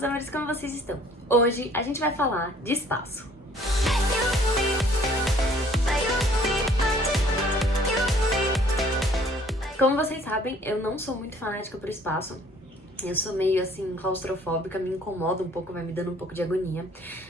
meus amores, como vocês estão? Hoje a gente vai falar de espaço. Como vocês sabem, eu não sou muito fanática por espaço. Eu sou meio assim, claustrofóbica, me incomoda um pouco, vai me dando um pouco de agonia.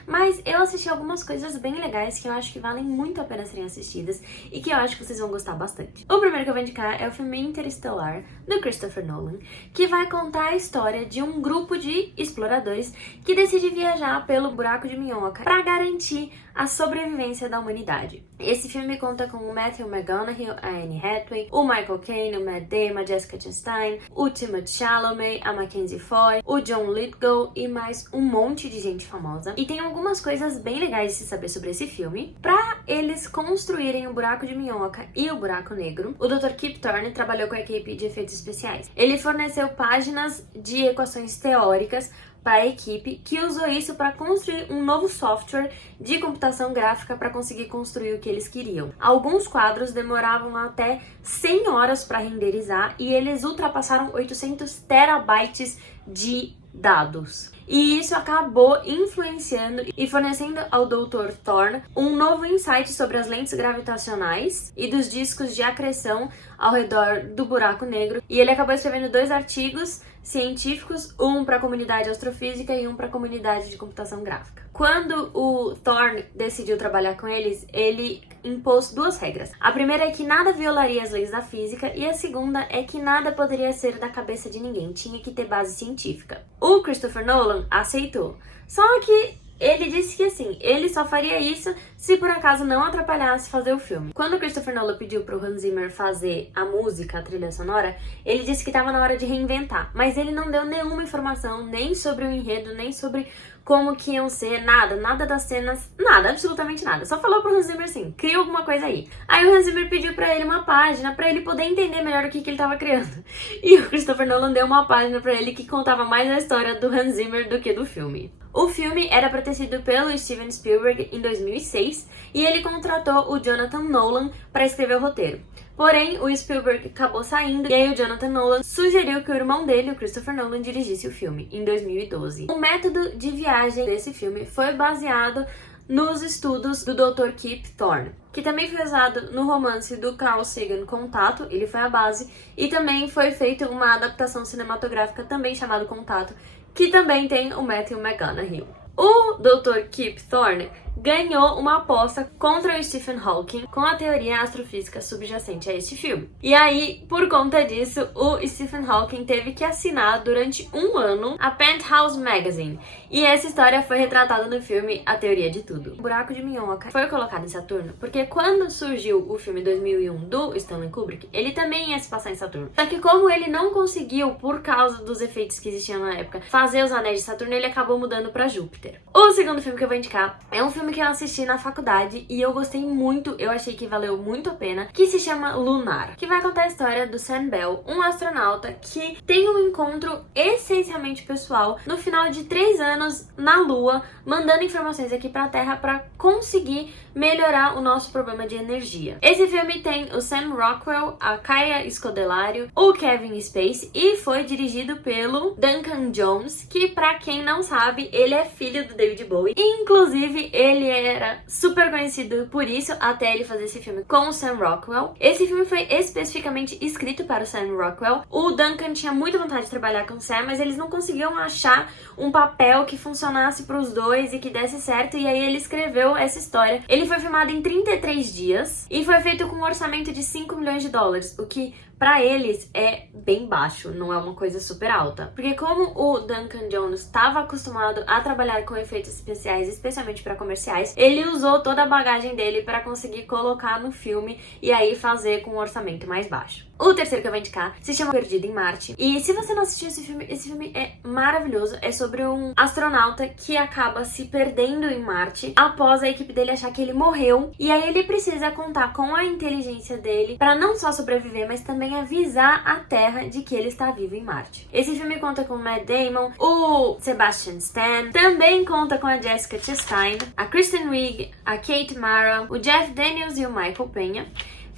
Mas eu assisti algumas coisas bem legais que eu acho que valem muito a pena serem assistidas e que eu acho que vocês vão gostar bastante. O primeiro que eu vou indicar é o filme Interestelar, do Christopher Nolan, que vai contar a história de um grupo de exploradores que decide viajar pelo buraco de minhoca para garantir a sobrevivência da humanidade. Esse filme conta com o Matthew McConaughey, a Anne Hathaway, o Michael Caine, o Matt Damon, a Jessica Chastain, o Timothée Chalamet, a Mackenzie Foy, o John Lithgow e mais um monte de gente famosa. E tem algumas coisas bem legais de se saber sobre esse filme. Pra eles construírem o buraco de minhoca e o buraco negro, o Dr. Kip Thorne trabalhou com a equipe de efeitos especiais. Ele forneceu páginas de equações teóricas para a equipe, que usou isso para construir um novo software de computação gráfica para conseguir construir o que eles queriam. Alguns quadros demoravam até 100 horas para renderizar e eles ultrapassaram 800 terabytes de dados. E isso acabou influenciando e fornecendo ao Dr. Thorne um novo insight sobre as lentes gravitacionais e dos discos de acreção ao redor do buraco negro. E ele acabou escrevendo 2 artigos científicos, um para a comunidade astrofísica e um para a comunidade de computação gráfica. Quando o Thorne decidiu trabalhar com eles, ele impôs 2 regras. A primeira é que nada violaria as leis da física e a segunda é que nada poderia ser da cabeça de ninguém, tinha que ter base científica. O Christopher Nolan aceitou, só que ele disse que assim, ele só faria isso se por acaso não atrapalhasse fazer o filme. Quando o Christopher Nolan pediu pro Hans Zimmer fazer a música, a trilha sonora, ele disse que estava na hora de reinventar, mas ele não deu nenhuma informação, nem sobre o enredo, nem sobre como que iam ser, nada das cenas, nada, absolutamente nada. Só falou pro Hans Zimmer assim, cria alguma coisa aí. Aí o Hans Zimmer pediu pra ele uma página pra ele poder entender melhor o que ele tava criando. E o Christopher Nolan deu uma página pra ele que contava mais a história do Hans Zimmer do que do filme. O filme era para ter sido pelo Steven Spielberg em 2006 e ele contratou o Jonathan Nolan para escrever o roteiro. Porém, o Spielberg acabou saindo e aí o Jonathan Nolan sugeriu que o irmão dele, o Christopher Nolan, dirigisse o filme em 2012. O método de viagem desse filme foi baseado nos estudos do Dr. Kip Thorne, que também foi usado no romance do Carl Sagan Contato, ele foi a base, e também foi feita uma adaptação cinematográfica também chamada Contato, que também tem o Matthew McConaughey. O Dr. Kip Thorne ganhou uma aposta contra o Stephen Hawking com a teoria astrofísica subjacente a este filme. E aí, por conta disso, o Stephen Hawking teve que assinar durante 1 ano a Penthouse Magazine. E essa história foi retratada no filme A Teoria de Tudo. O buraco de minhoca foi colocado em Saturno porque quando surgiu o filme 2001 do Stanley Kubrick, ele também ia se passar em Saturno. Só que como ele não conseguiu, por causa dos efeitos que existiam na época, fazer os anéis de Saturno, ele acabou mudando para Júpiter. O segundo filme que eu vou indicar é um filme que eu assisti na faculdade e eu gostei muito, eu achei que valeu muito a pena, que se chama Lunar, que vai contar a história do Sam Bell, um astronauta que tem um encontro essencialmente pessoal no final de 3 anos na Lua, mandando informações aqui pra Terra para conseguir melhorar o nosso problema de energia. Esse filme tem o Sam Rockwell, a Kaya Scodelario, o Kevin Spacey e foi dirigido pelo Duncan Jones, que pra quem não sabe, ele é filho do David Bowie. Inclusive, ele era super conhecido por isso, até ele fazer esse filme com o Sam Rockwell. Esse filme foi especificamente escrito para o Sam Rockwell. O Duncan tinha muita vontade de trabalhar com o Sam, mas eles não conseguiam achar um papel que funcionasse para os dois e que desse certo, e aí ele escreveu essa história. Ele foi filmado em 33 dias e foi feito com um orçamento de 5 milhões de dólares, o que pra eles é bem baixo, não é uma coisa super alta. Porque como o Duncan Jones estava acostumado a trabalhar com efeitos especiais, especialmente para comerciais, ele usou toda a bagagem dele para conseguir colocar no filme e aí fazer com um orçamento mais baixo. O terceiro que eu vou indicar se chama Perdido em Marte. E se você não assistiu esse filme é maravilhoso. É sobre um astronauta que acaba se perdendo em Marte após a equipe dele achar que ele morreu. E aí ele precisa contar com a inteligência dele para não só sobreviver, mas também avisar a Terra de que ele está vivo em Marte. Esse filme conta com o Matt Damon, o Sebastian Stan, também conta com a Jessica Chastain, a Kristen Wiig, a Kate Mara, o Jeff Daniels e o Michael Peña.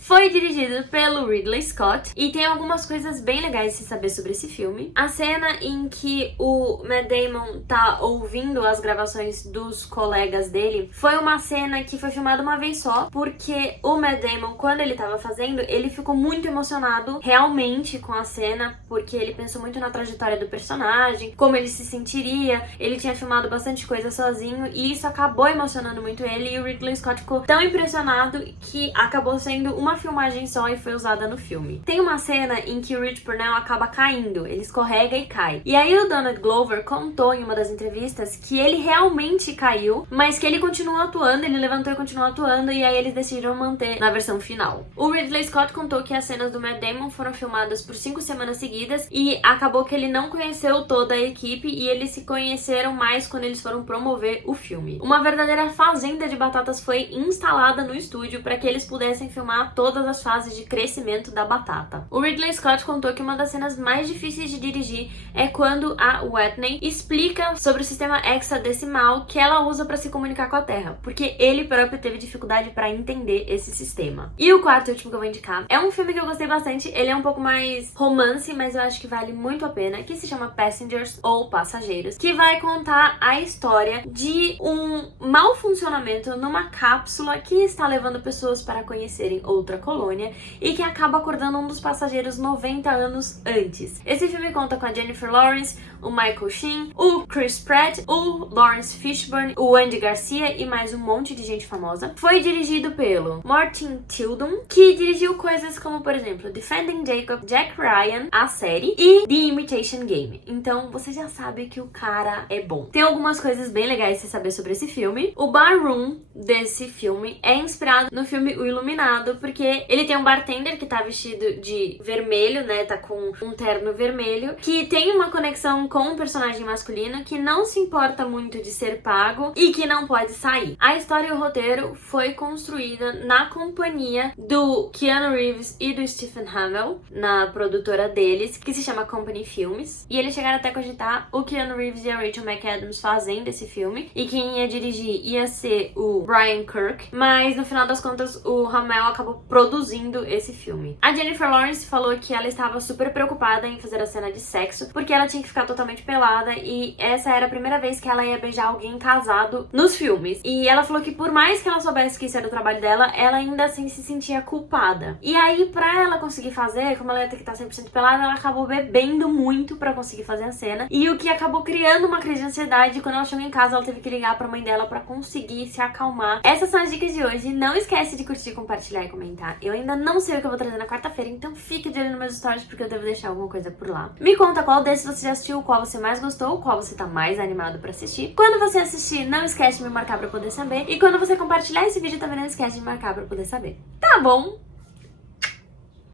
Foi dirigido pelo Ridley Scott e tem algumas coisas bem legais de se saber sobre esse filme. A cena em que o Matt Damon tá ouvindo as gravações dos colegas dele foi uma cena que foi filmada uma vez só, porque o Matt Damon, quando ele tava fazendo, ele ficou muito emocionado realmente com a cena, porque ele pensou muito na trajetória do personagem, como ele se sentiria. Ele tinha filmado bastante coisa sozinho e isso acabou emocionando muito ele, e o Ridley Scott ficou tão impressionado que acabou sendo uma filmagem só e foi usada no filme. Tem uma cena em que o Rich Purnell acaba caindo, ele escorrega e cai. E aí o Donald Glover contou em uma das entrevistas que ele realmente caiu, mas que ele continuou atuando, ele levantou e continuou atuando, e aí eles decidiram manter na versão final. O Ridley Scott contou que as cenas do Matt Damon foram filmadas por 5 semanas seguidas e acabou que ele não conheceu toda a equipe e eles se conheceram mais quando eles foram promover o filme. Uma verdadeira fazenda de batatas foi instalada no estúdio para que eles pudessem filmar todas as fases de crescimento da batata. O Ridley Scott contou que uma das cenas mais difíceis de dirigir é quando a Whitney explica sobre o sistema hexadecimal que ela usa para se comunicar com a Terra, porque ele próprio teve dificuldade para entender esse sistema. E o quarto e último que eu vou indicar é um filme que eu gostei bastante, ele é um pouco mais romance, mas eu acho que vale muito a pena, que se chama Passengers ou Passageiros, que vai contar a história de um mau funcionamento numa cápsula que está levando pessoas para conhecerem outra colônia e que acaba acordando um dos passageiros 90 anos antes. Esse filme conta com a Jennifer Lawrence, o Michael Sheen, o Chris Pratt, o Lawrence Fishburne, o Andy Garcia e mais um monte de gente famosa. Foi dirigido pelo Martin Tilden, que dirigiu coisas como, por exemplo, Defending Jacob, Jack Ryan, a série, e The Imitation Game. Então você já sabe que o cara é bom. Tem algumas coisas bem legais de saber sobre esse filme. O barroom desse filme é inspirado no filme O Iluminado, porque ele tem um bartender que tá vestido de vermelho, né, tá com um terno vermelho, que tem uma conexão com um personagem masculino que não se importa muito de ser pago e que não pode sair. A história e o roteiro foi construída na companhia do Keanu Reeves e do Stephen Amell, na produtora deles, que se chama Company Films, e eles chegaram até a cogitar o Keanu Reeves e a Rachel McAdams fazendo esse filme, e quem ia dirigir ia ser o Brian Kirk, mas no final das contas o Amell acabou produzindo esse filme. A Jennifer Lawrence falou que ela estava super preocupada em fazer a cena de sexo, porque ela tinha que ficar totalmente pelada e essa era a primeira vez que ela ia beijar alguém casado nos filmes. E ela falou que por mais que ela soubesse que isso era o trabalho dela, ela ainda assim se sentia culpada. E aí, pra ela conseguir fazer, como ela ia ter que estar 100% pelada, ela acabou bebendo muito pra conseguir fazer a cena, e o que acabou criando uma crise de ansiedade. Quando ela chegou em casa, ela teve que ligar pra mãe dela pra conseguir se acalmar. Essas são as dicas de hoje. Não esquece de curtir, compartilhar e comentar. Eu ainda não sei o que eu vou trazer na quarta-feira, então fique de olho nos meus stories, porque eu devo deixar alguma coisa por lá. Me conta qual desses você já assistiu, qual você mais gostou, qual você tá mais animado pra assistir. Quando você assistir, não esquece de me marcar pra eu poder saber. E quando você compartilhar esse vídeo, também não esquece de me marcar pra eu poder saber. Tá bom?